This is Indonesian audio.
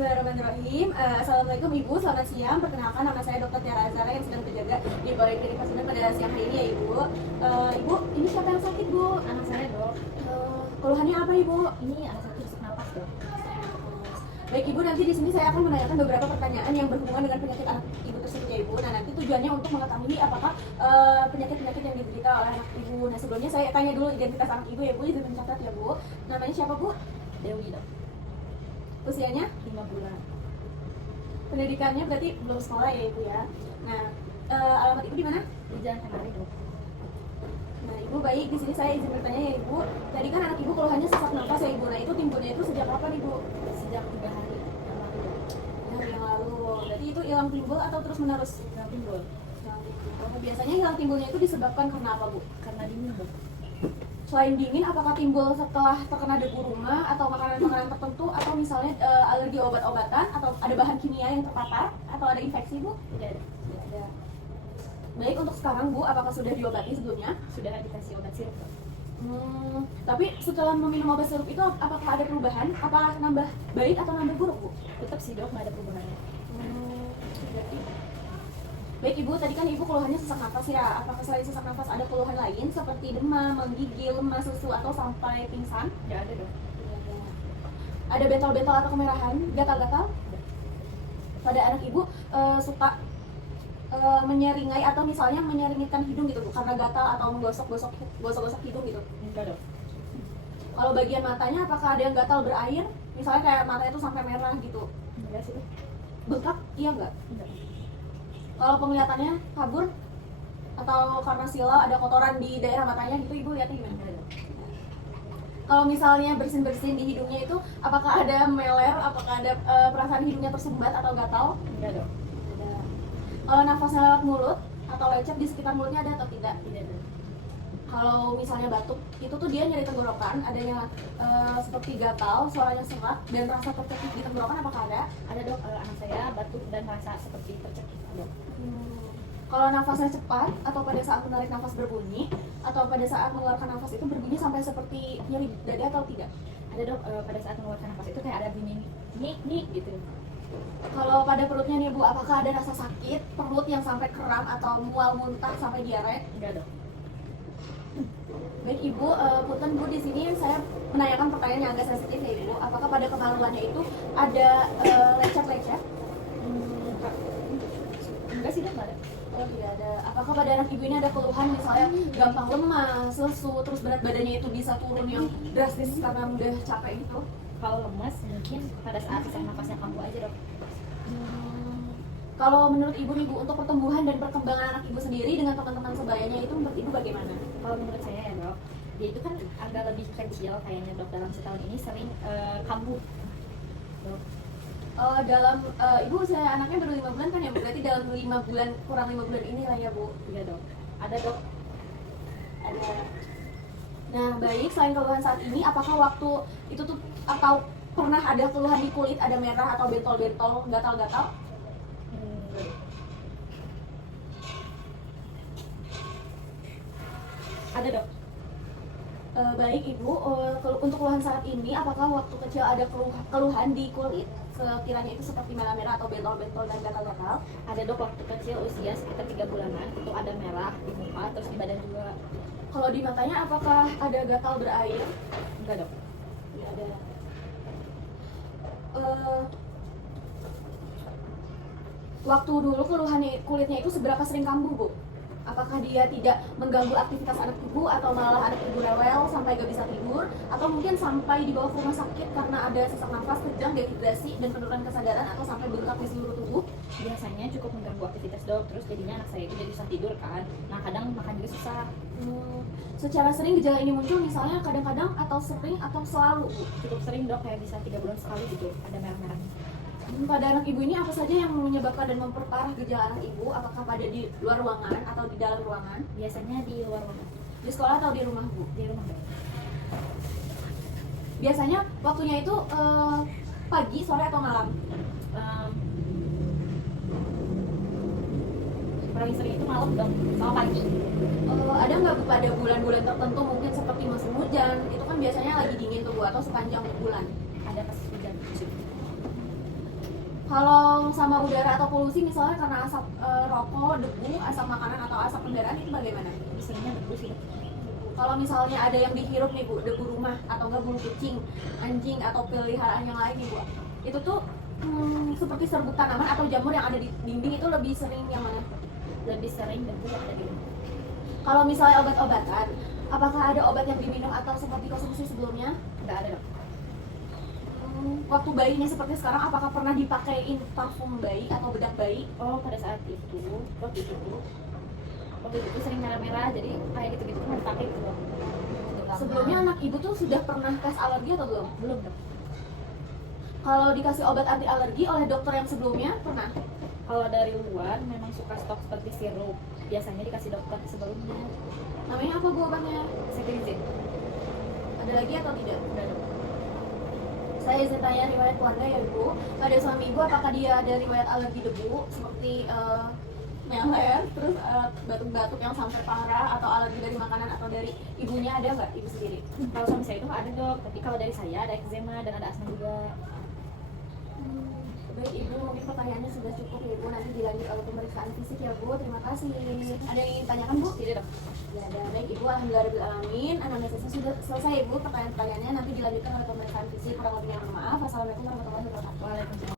Bismillahirrahmanirrahim. Assalamualaikum Ibu, selamat siang. Perkenalkan, nama saya Dr. Tiara Azara yang sedang berjaga di Poliklinik Pasundan pada siang hari ini ya Ibu. Ibu, ini siapa yang sakit Bu? Anak saya dok. Keluhannya apa Ibu? Ini anak saya sesak napas dok. Baik Ibu, nanti di sini saya akan menanyakan beberapa pertanyaan yang berhubungan dengan penyakit anak Ibu tersebut ya Ibu. Nah, nanti tujuannya untuk mengetahui apakah penyakit-penyakit yang diderita oleh anak Ibu. Nah, sebelumnya saya tanya dulu identitas anak Ibu ya Bu, izin mencatat ya Bu. Namanya siapa Bu? Dewi dok. Usianya? 5 bulan. Pendidikannya berarti belum sekolah ya Ibu ya. Nah, alamat Ibu di mana? Di Jalan Kenari dok. Nah, Ibu baik, di sini saya izin bertanya ya Ibu. Tadi kan anak Ibu keluhannya sesak nafas ya Ibu. Nah, itu timbulnya itu sejak kapan Ibu? Sejak 3 hari yang lalu dok. Hari yang lalu. Berarti itu hilang timbul atau terus menerus? Yang timbul Hilang timbul. Biasanya hilang timbulnya itu disebabkan karena apa Bu? karena dingin dok. Selain dingin, apakah timbul setelah terkena debu rumah atau makanan-makanan tertentu atau misalnya alergi obat-obatan atau ada bahan kimia yang terpapar atau ada infeksi Bu? Tidak ada. Tidak ada. Baik, untuk sekarang Bu, apakah sudah diobati sebelumnya? Sudah dikasih obat sirup dok. Tapi setelah meminum obat sirup itu apakah ada perubahan? Apakah nambah baik atau nambah buruk Bu? Tetap sih dok, nggak ada perubahannya. Baik Ibu, tadi kan Ibu keluhannya sesak nafas ya. Apakah selain sesak nafas ada keluhan lain seperti demam, menggigil, lemas, susu atau sampai pingsan? Nggak ada dok. Ada bentol-bentol atau kemerahan, gatal-gatal? Pada anak Ibu suka menyeringai atau misalnya menyeringitkan hidung gitu Bu, karena gatal atau menggosok-gosok hidung gitu. Enggak dok. Kalau bagian matanya apakah ada yang gatal berair? Misalnya kayak matanya itu sampai merah gitu. Enggak sih dok. Bengkak, iya nggak? Enggak. Kalau penglihatannya kabur atau karena silau ada kotoran di daerah matanya gitu Ibu lihatnya gimana? Enggak dok. Kalau misalnya bersin-bersin di hidungnya itu apakah ada meler, apakah ada perasaan hidungnya tersumbat atau gatal? Enggak dok. Ada. Kalau nafasnya lewat mulut atau lecet di sekitar mulutnya ada atau tidak? Tidak dok. Kalau misalnya batuk, itu tuh dia nyeri tenggorokan, adanya seperti gatal, suaranya serak, dan rasa tercekik di tenggorokan apakah ada? Ada dok. Anak saya batuk dan rasa seperti tercekik dok. Kalau nafasnya cepat atau pada saat menarik nafas berbunyi atau pada saat mengeluarkan nafas itu berbunyi sampai seperti nyeri dada atau tidak? Ada dok. Pada saat mengeluarkan nafas itu kayak ada bunyi nik gitu. Kalau pada perutnya nih Bu, apakah ada rasa sakit, perut yang sampai kram atau mual muntah sampai diare? Enggak dok. Baik Ibu, punten Bu, di sini saya menanyakan pertanyaan yang agak sensitif ya Ibu. Apakah pada kemaluannya itu ada lecet-lecet? Enggak sih dok, nggak ada. Oh tidak ada. Apakah pada anak Ibu ini ada keluhan misalnya gampang lemas, lesu, terus berat badannya itu bisa turun yang drastis karena udah capek gitu? Kalau lemas mungkin pada saat sesak nafasnya kambuh aja dok. Kalau menurut Ibu nih Bu, untuk pertumbuhan dan perkembangan anak Ibu sendiri dengan teman-teman sebayanya itu menurut Ibu bagaimana? Kalau menurut saya ya dok, dia itu kan agak lebih kecil kayaknya dok, dalam setahun ini sering kambuh dok. Ibu usia anaknya baru 5 bulan kan ya Bu? Berarti dalam 5 bulan, kurang 5 bulan ini lah ya Bu? Iya dok. Ada dok. Ada. Nah baik, selain keluhan saat ini, apakah waktu itu tuh atau pernah ada keluhan di kulit, ada merah atau bentol-bentol, gatal-gatal? Enggak dok. Ada dok. Baik Ibu, untuk keluhan saat ini, apakah waktu kecil ada keluhan di kulit? Sekiranya itu seperti merah-merah atau bentol-bentol dan gatal-gatal? Ada dok, waktu kecil usia sekitar 3 bulanan itu ada merah di muka, terus di badan juga. Kalau di matanya apakah ada gatal berair? Enggak dok. Tidak ada. Waktu dulu keluhannya kulitnya itu seberapa sering kambuh Bu? Apakah dia tidak mengganggu aktivitas anak Ibu atau malah anak Ibu rewel sampai gak bisa tidur, atau mungkin sampai dibawa ke rumah sakit karena ada sesak nafas, kejang, dehidrasi, dan penurunan kesadaran atau sampai bengkak di seluruh tubuh? Biasanya cukup mengganggu aktivitas dok, terus jadinya anak saya itu jadi susah tidur kan. Nah kadang makan juga susah. Secara sering gejala ini muncul misalnya kadang-kadang atau sering atau selalu Bu? Cukup sering dok, kayak bisa 3 bulan sekali gitu ada merah-merahnya. Pada anak Ibu ini apa saja yang menyebabkan dan memperparah gejala anak Ibu? Apakah pada di luar ruangan atau di dalam ruangan? Biasanya di luar rumah. Di sekolah atau di rumah Bu? Di rumah dok. Biasanya waktunya itu pagi, sore atau malam? Paling sering itu malam dok, sama pagi. Ada nggak Bu pada bulan-bulan tertentu mungkin seperti musim hujan? Itu kan biasanya lagi dingin tuh Bu, atau sepanjang bulan? Ada pas hujan. Kalau sama udara atau polusi misalnya karena asap rokok, debu, asap makanan atau asap kendaraan itu bagaimana? Seringnya debu sih. Kalau misalnya ada yang dihirup nih Bu, debu rumah atau enggak bulu kucing, anjing atau peliharaan yang lain nih Bu, itu tuh seperti serbuk tanaman atau jamur yang ada di dinding itu lebih sering yang mana? Lebih sering debu yang ada di rumah. Kalau misalnya obat-obatan, apakah ada obat yang diminum atau sempat dikonsumsi sebelumnya? Nggak ada dok. Waktu bayinya seperti sekarang, apakah pernah dipakein parfum bayi atau bedak bayi? Oh pada saat itu waktu itu sering merah-merah, jadi kayak gitu-gitu kan dipakai gitu loh. Untuk lama. Sebelumnya anak ibu tuh sudah pernah tes alergi atau belum? Belum dok. Kalau dikasih obat anti alergi oleh dokter yang sebelumnya, pernah? Kalau dari luar memang suka stok seperti sirup, biasanya dikasih dokter sebelumnya. Namanya apa Bu obatnya? Cetirizine. Ada lagi atau tidak? Udah dok. Saya izin tanya riwayat keluarga ya Bu. Pada suami Ibu apakah dia ada riwayat alergi debu seperti meler, terus batuk-batuk yang sampai parah atau alergi dari makanan atau dari ibunya, ada nggak ibu sendiri? Kalau suami saya itu nggak ada dok, tapi kalau dari saya ada eczema dan ada asma juga. Baik Ibu, mungkin pertanyaannya sudah cukup ya Bu. Nanti dilanjut oleh pemeriksaan fisik ya Bu. Terima kasih. Ada yang ingin tanyakan Bu? Tidak dok. Ya ada. Baik Ibu, alhamdulillahirobbilalamin. Anamnesisnya sudah selesai Ibu. Pertanyaan-pertanyaannya nanti dilanjutkan oleh pemeriksaan fisik. Kurang lebihnya mohon maaf. Assalamualaikum warahmatullahi wabarakatuh. Waalaikumsalam.